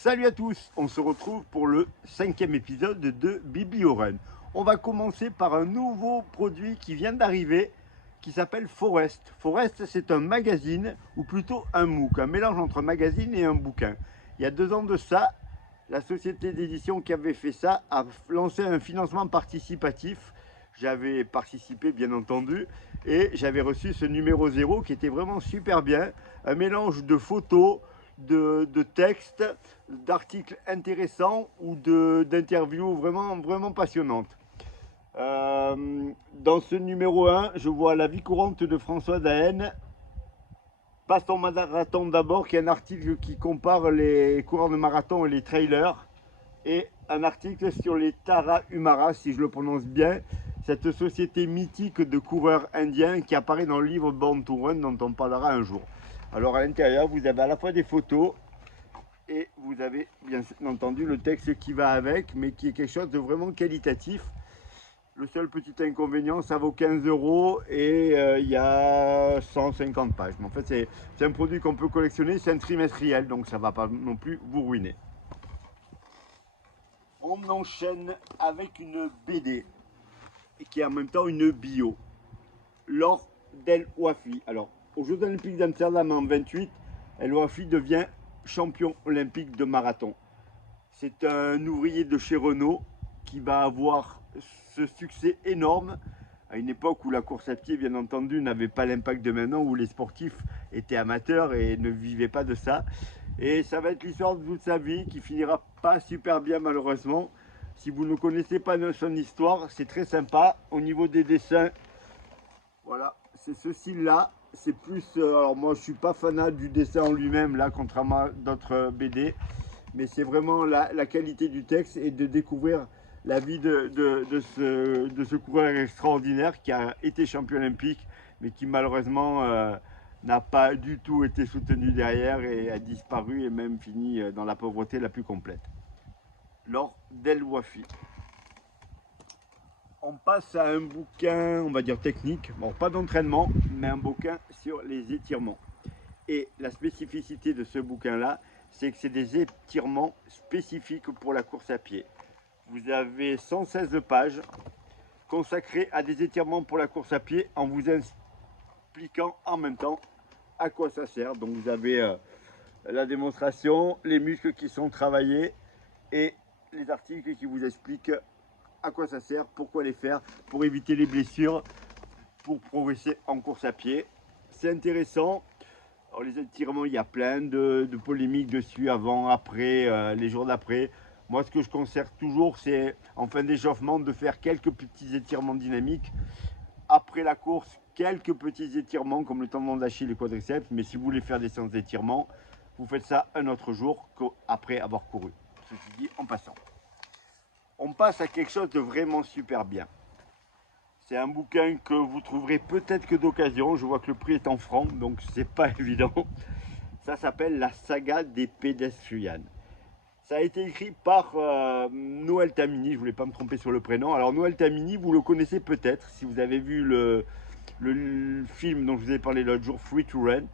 Salut à tous, on se retrouve pour le 5e épisode de BiblioRun. On va commencer par un nouveau produit qui vient d'arriver, qui s'appelle Forest. Forest, c'est un magazine, ou plutôt un MOOC, un mélange entre un magazine et un bouquin. Il y a 2 ans de ça, la société d'édition qui avait fait ça a lancé un financement participatif. J'avais participé bien entendu et j'avais reçu ce numéro 0 qui était vraiment super bien. Un mélange de photos, de textes, d'articles intéressants ou d'interviews vraiment passionnantes. Dans ce numéro 1, je vois la vie courante de François Daen. Passe ton marathon d'abord, qui est un article qui compare les coureurs de marathon et les trailers. Et un article sur les Tarahumara, si je le prononce bien, cette société mythique de coureurs indiens qui apparaît dans le livre Born to Run dont on parlera un jour. Alors à l'intérieur, vous avez à la fois des photos et vous avez bien entendu le texte qui va avec, mais qui est quelque chose de vraiment qualitatif. Le seul petit inconvénient, ça vaut 15 € et il y a 150 pages. Mais en fait, c'est un produit qu'on peut collectionner, c'est un trimestriel, donc ça ne va pas non plus vous ruiner. On enchaîne avec une BD qui est en même temps une bio. Laure Del Wafi. Alors, aux Jeux Olympiques d'Amsterdam en 28, El Wafi devient champion olympique de marathon. C'est un ouvrier de chez Renault qui va avoir ce succès énorme à une époque où la course à pied, bien entendu, n'avait pas l'impact de maintenant, où les sportifs étaient amateurs et ne vivaient pas de ça. Et ça va être l'histoire de toute sa vie qui finira pas super bien malheureusement. Si vous ne connaissez pas son histoire, c'est très sympa. Au niveau des dessins, voilà, c'est ce style-là. C'est plus. Alors moi, je suis pas fanat du dessin en lui-même, là, contrairement à d'autres BD. Mais c'est vraiment la qualité du texte et de découvrir la vie de ce coureur extraordinaire qui a été champion olympique, mais qui malheureusement n'a pas du tout été soutenu derrière et a disparu et même fini dans la pauvreté la plus complète. Laure Del Wafi. On passe à un bouquin, on va dire technique, bon pas d'entraînement, mais un bouquin sur les étirements. Et la spécificité de ce bouquin-là, c'est que c'est des étirements spécifiques pour la course à pied. Vous avez 116 pages consacrées à des étirements pour la course à pied en vous expliquant en même temps à quoi ça sert. Donc vous avez la démonstration, les muscles qui sont travaillés et les articles qui vous expliquent à quoi ça sert, pourquoi les faire, pour éviter les blessures, pour progresser en course à pied. C'est intéressant. Alors les étirements, il y a plein de polémiques dessus, avant, après, les jours d'après. Moi, ce que je conseille toujours, c'est en fin d'échauffement de faire quelques petits étirements dynamiques. Après la course, quelques petits étirements comme le tendon d'Achille et le quadriceps. Mais si vous voulez faire des séances d'étirement, vous faites ça un autre jour qu'après avoir couru. Ceci dit, en passant. On passe à quelque chose de vraiment super bien. C'est un bouquin que vous trouverez peut-être que d'occasion. Je vois que le prix est en francs, donc c'est pas évident. Ça s'appelle La saga des pédestrians. Ça a été écrit par Noël Tamini, je voulais pas me tromper sur le prénom. Alors Noël Tamini, vous le connaissez peut-être si vous avez vu le film dont je vous ai parlé l'autre jour, Free to Run.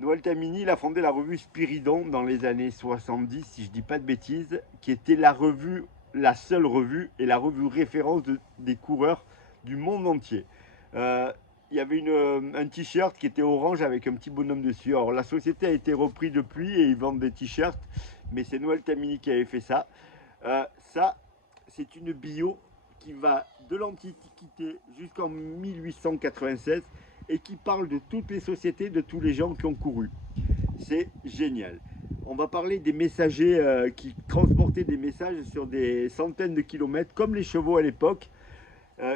Noël Tamini, il a fondé la revue Spiridon dans les années 70, si je dis pas de bêtises, qui était la seule revue et la revue référence des coureurs du monde entier. Il y avait un t-shirt qui était orange avec un petit bonhomme dessus. Alors la société a été reprise depuis et ils vendent des t-shirts, mais c'est Noël Tamini qui avait fait ça. Ça, c'est une bio qui va de l'Antiquité jusqu'en 1896 et qui parle de toutes les sociétés, de tous les gens qui ont couru. C'est génial. On va parler des messagers qui transportaient des messages sur des centaines de kilomètres, comme les chevaux à l'époque.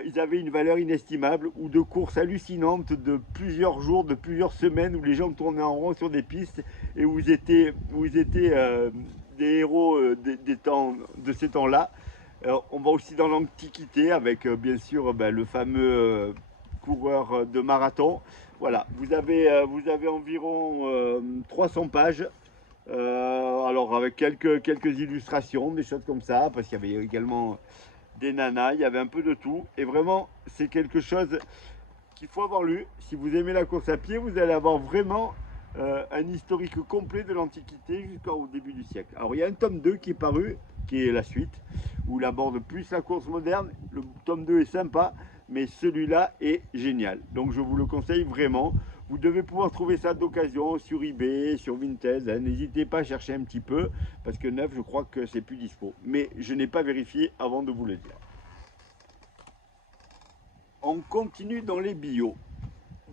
Ils avaient une valeur inestimable, ou de courses hallucinantes de plusieurs jours, de plusieurs semaines, où les gens tournaient en rond sur des pistes et où ils étaient des héros de ces temps-là. On va aussi dans l'Antiquité avec bien sûr le fameux coureur de marathon. Voilà, vous avez environ 300 pages. Alors avec quelques illustrations, des choses comme ça, parce qu'il y avait également des nanas, il y avait un peu de tout. Et vraiment, c'est quelque chose qu'il faut avoir lu. Si vous aimez la course à pied, vous allez avoir vraiment un historique complet de l'Antiquité jusqu'au début du siècle. Alors il y a un tome 2 qui est paru, qui est la suite, où il aborde plus la course moderne. Le tome 2 est sympa, mais celui-là est génial. Donc je vous le conseille vraiment. Vous devez pouvoir trouver ça d'occasion sur eBay, sur Vinted. N'hésitez pas à chercher un petit peu, parce que neuf, je crois que c'est plus dispo. Mais je n'ai pas vérifié avant de vous le dire. On continue dans les bio.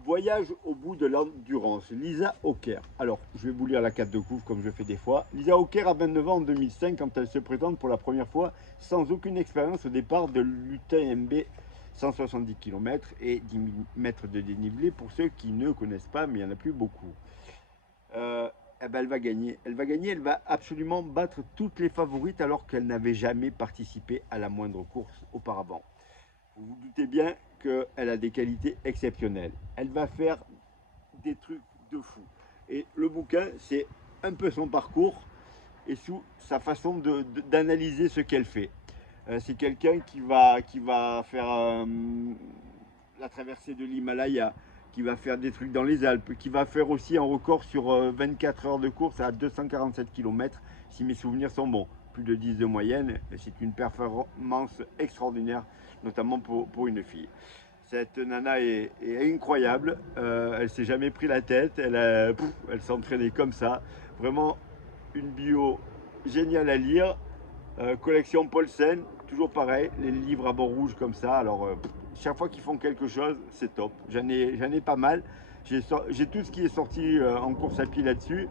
Voyage au bout de l'endurance, Lisa Ocker. Alors, je vais vous lire la carte de couvre comme je fais des fois. Lisa Ocker a 29 ans en 2005 quand elle se présente pour la première fois sans aucune expérience au départ de l'UTMB 170 km et 10 000 mètres de dénivelé pour ceux qui ne connaissent pas, mais il n'y en a plus beaucoup. Eh ben, elle va gagner. Elle va gagner, elle va absolument battre toutes les favorites alors qu'elle n'avait jamais participé à la moindre course auparavant. Vous vous doutez bien qu'elle a des qualités exceptionnelles. Elle va faire des trucs de fou. Et le bouquin, c'est un peu son parcours et sous sa façon d'analyser ce qu'elle fait. C'est quelqu'un qui va faire la traversée de l'Himalaya, qui va faire des trucs dans les Alpes, qui va faire aussi un record sur 24 heures de course à 247 km, si mes souvenirs sont bons. Plus de 10 de moyenne, c'est une performance extraordinaire, notamment pour une fille. Cette nana est incroyable, elle s'est jamais pris la tête, elle s'entraînait comme ça. Vraiment une bio géniale à lire. Collection Paulsen, toujours pareil, les livres à bord rouge comme ça. Alors, chaque fois qu'ils font quelque chose, c'est top. J'en ai pas mal. J'ai tout ce qui est sorti en course à pied là-dessus.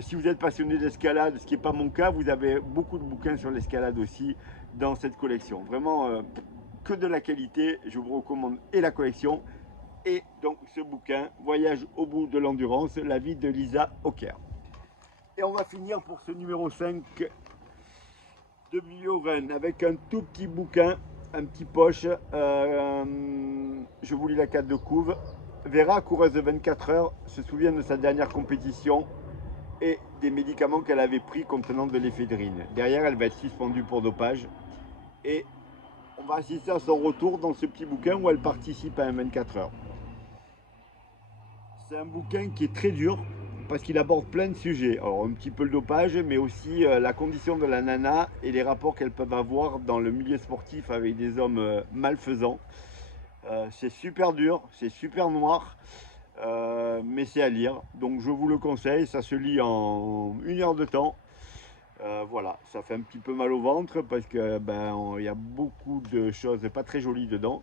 Si vous êtes passionné d'escalade, ce qui n'est pas mon cas, vous avez beaucoup de bouquins sur l'escalade aussi dans cette collection. Vraiment, que de la qualité. Je vous recommande et la collection et donc ce bouquin, Voyage au bout de l'endurance, la vie de Lisa Ocker. Et on va finir pour ce numéro 5 de BioRun avec un tout petit bouquin, un petit poche. Je vous lis la carte de couve. Vera, coureuse de 24 heures, se souvient de sa dernière compétition et des médicaments qu'elle avait pris contenant de l'éphédrine. Derrière, elle va être suspendue pour dopage. Et on va assister à son retour dans ce petit bouquin où elle participe à un 24 heures. C'est un bouquin qui est très dur parce qu'il aborde plein de sujets. Alors un petit peu le dopage, mais aussi la condition de la nana et les rapports qu'elles peuvent avoir dans le milieu sportif avec des hommes malfaisants. C'est super dur, c'est super noir, mais c'est à lire. Donc je vous le conseille, ça se lit en 1 heure de temps. Voilà, ça fait un petit peu mal au ventre parce que il y a beaucoup de choses pas très jolies dedans.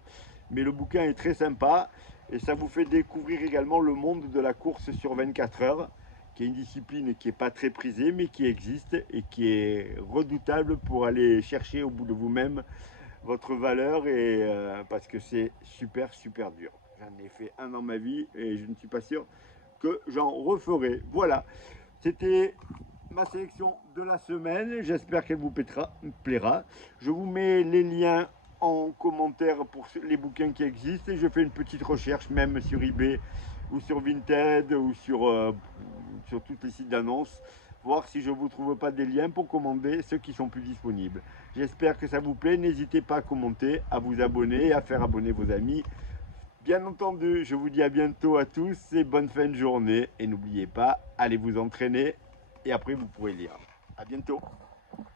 Mais le bouquin est très sympa et ça vous fait découvrir également le monde de la course sur 24 heures, qui est une discipline qui n'est pas très prisée mais qui existe et qui est redoutable pour aller chercher au bout de vous-même votre valeur et parce que c'est super super dur. J'en ai fait un dans ma vie et je ne suis pas sûr que j'en referai. Voilà, c'était ma sélection de la semaine. J'espère qu'elle vous plaira. Je vous mets les liens en commentaire pour les bouquins qui existent et je fais une petite recherche même sur eBay ou sur Vinted ou sur tous les sites d'annonces, voir si je ne vous trouve pas des liens pour commander ceux qui sont plus disponibles. J'espère que ça vous plaît. N'hésitez pas à commenter, à vous abonner et à faire abonner vos amis. Bien entendu, je vous dis à bientôt à tous et bonne fin de journée. Et n'oubliez pas, allez vous entraîner et après vous pourrez lire. À bientôt.